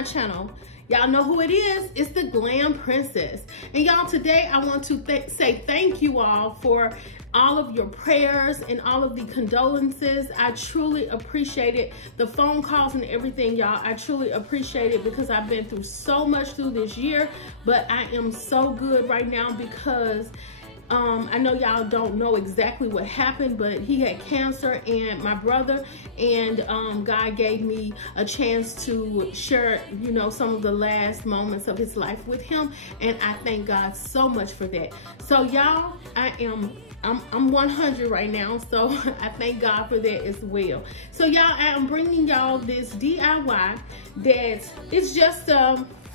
my channel. Y'all know who it is. It's the Glam Princess. And y'all, today I want to say thank you all for all of your prayers and all of the condolences. I truly appreciate it. The phone calls and everything, y'all. I truly appreciate it because I've been through so much through this year, but I am so good right now because I know y'all don't know exactly what happened, but he had cancer, and my brother and God gave me a chance to share, you know, some of the last moments of his life with him, and I thank God so much for that. So y'all, I'm 100 right now, so I thank God for that as well. So y'all, I'm bringing y'all this DIY that it's just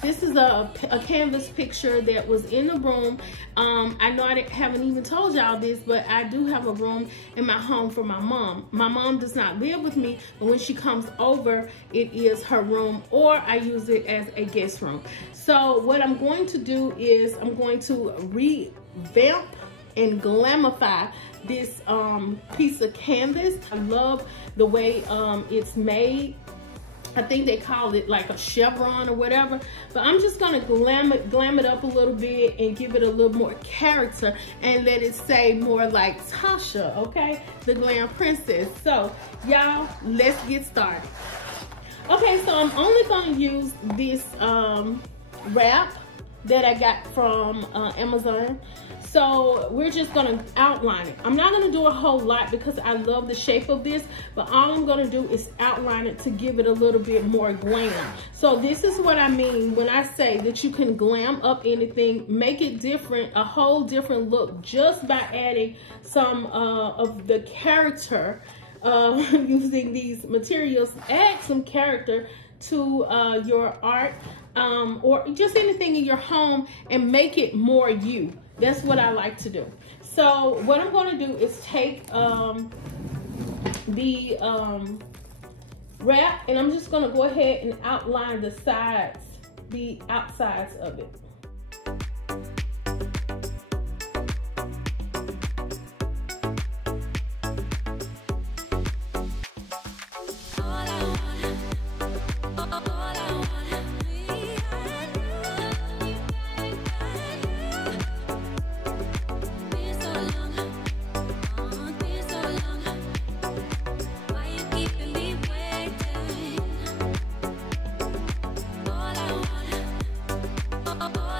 this is a canvas picture that was in the room. I know I haven't even told y'all this, but I do have a room in my home for my mom. My mom does not live with me, but when she comes over, it is her room, or I use it as a guest room. So what I'm going to do is I'm going to revamp and glamify this piece of canvas. I love the way it's made. I think they call it like a chevron or whatever, but I'm just gonna glam it up a little bit and give it a little more character and let it say more like Tasha, okay? The Glam Princess. So y'all, let's get started. Okay, so I'm only gonna use this wrap that I got from Amazon. So we're just gonna outline it. I'm not gonna do a whole lot because I love the shape of this, but all I'm gonna do is outline it to give it a little bit more glam. So this is what I mean when I say that you can glam up anything, make it different, a whole different look, just by adding some of the character using these materials. Add some character to your art or just anything in your home and make it more you. That's what I like to do. So what I'm going to do is take the wrap, and I'm just going to go ahead and outline the sides, the outsides of it. Oh,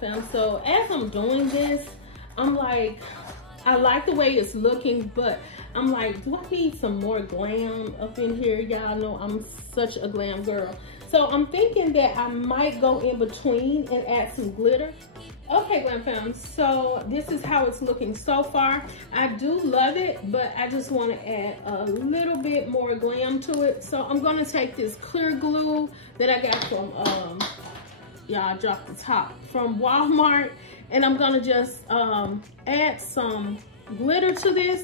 fam. So as I'm doing this, I'm like, I like the way it's looking, but I'm like, do I need some more glam up in here? Y'all know I'm such a glam girl. So I'm thinking that I might go in between and add some glitter. Okay, Glam fam, so this is how it's looking so far. I do love it, but I just want to add a little bit more glam to it. So I'm going to take this clear glue that I got from, y'all dropped the top, from Walmart. And I'm going to just add some glitter to this.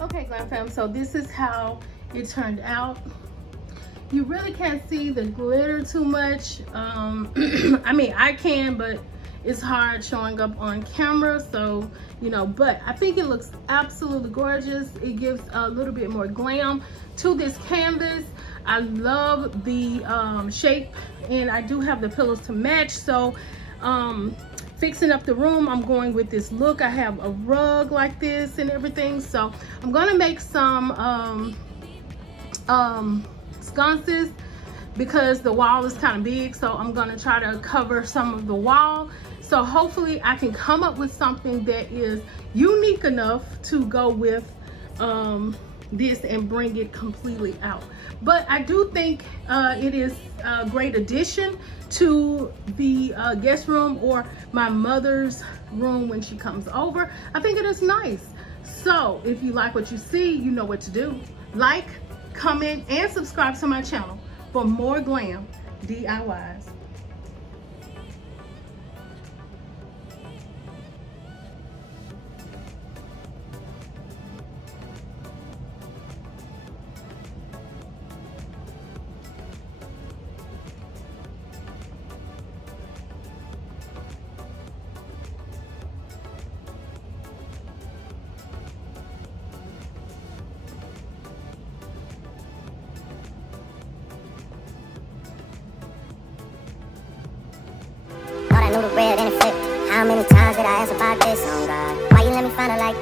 Okay, Glam fam, so this is how it turned out. You really can't see the glitter too much. I mean, I can, but it's hard showing up on camera. So, you know, but I think it looks absolutely gorgeous. It gives a little bit more glam to this canvas. I love the shape, and I do have the pillows to match. So, fixing up the room, I'm going with this look. I have a rug like this and everything. So I'm gonna make some sconces because the wall is kind of big. So I'm gonna try to cover some of the wall. So hopefully I can come up with something that is unique enough to go with this and bring it completely out. But I do think it is a great addition to the guest room or my mother's room when she comes over. I think it is nice. So if you like what you see, you know what to do. Like, comment, and subscribe to my channel for more glam DIYs. bread and it flip. How many times did I ask about this? Oh God, why you let me find her like